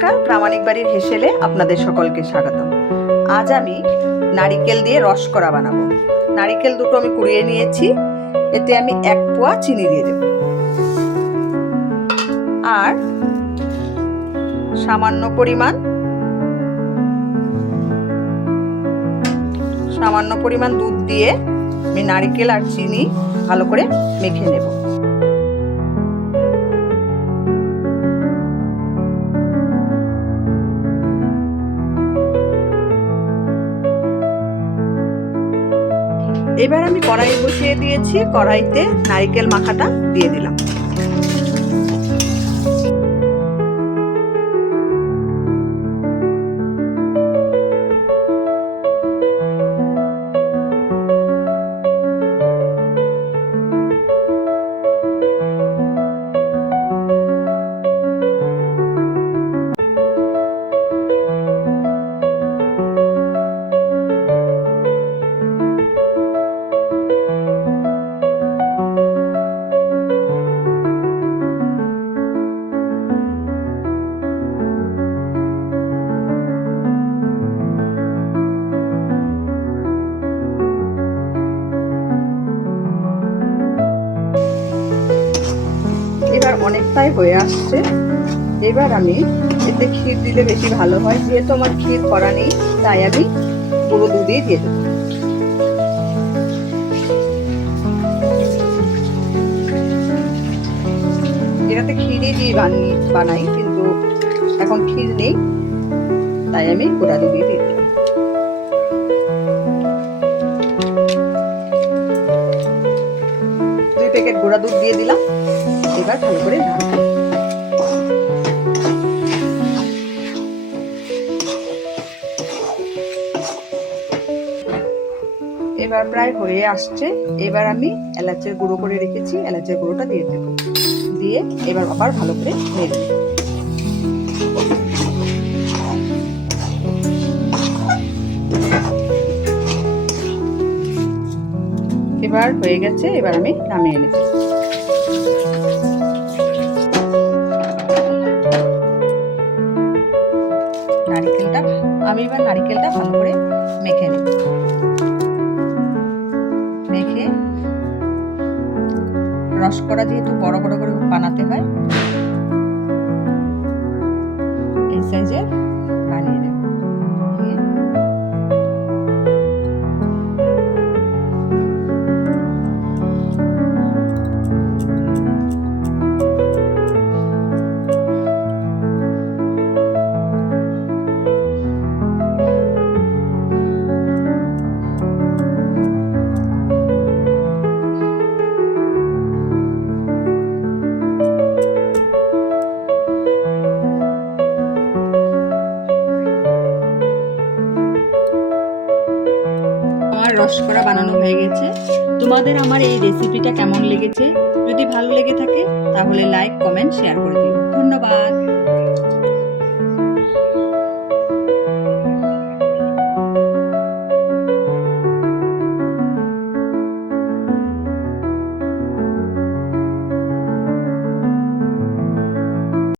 নমস্কার, প্রামাণিক বাড়ির হেসেলে আপনাদের সকলকে স্বাগতম। আজ আমি নারিকেল দিয়ে রস করা বানাবো। নারিকেল দুটো আমি কুড়িয়ে নিয়েছি, এতে আমি এক পোয়া চিনি দিয়ে দেব। আর সামান্য পরিমাণ সামান্য পরিমাণ দুধ দিয়ে আমি নারিকেল আর চিনি ভালো করে মেখে নেব। এবার আমি কড়াই বসিয়ে দিয়েছি কড়াইতে নারিকেল মাখাটা দিয়ে দিলাম। এবার অনেকটাই হয়ে আসছে। এবার আমি এতে ক্ষীর দিলে বেশি ভালো হয়। যেহেতু আমার ক্ষীর করা নেই, তাই আমি পুরো দুধই দিয়ে দেবো। এটাতে ক্ষীরই দিয়ে বানিয়ে বানাই, কিন্তু এখন ক্ষীর নেই, তাই আমি গোড়া দুধই দিয়ে দুই প্যাকেট গোড়া দুধ দিয়ে দিলাম। এবার ভালো করে নাড়ব এবার প্রায় হয়ে আসছে। এবার আমি এলাচের গুঁড়ো করে রেখেছি। এলাচের গুঁড়োটা দিয়ে দেব। দিয়ে এবার আবার ভালো করে নেড়ে এবার হয়ে গেছে। এবার আমি নামিয়ে নেব এবার নারিকেলটা ভালো করে মেখে নিই মেখে রস করা যেহেতু বড় বড় করে বানাতে হয়, এই সাইজের বানিয়ে আমার রসকরা বানানো হয়ে গেছে। তোমাদের আমার এই রেসিপিটা কেমন লেগেছে? যদি ভালো লেগে থাকে, তাহলে লাইক কমেন্ট শেয়ার করে দিও। ধন্যবাদ।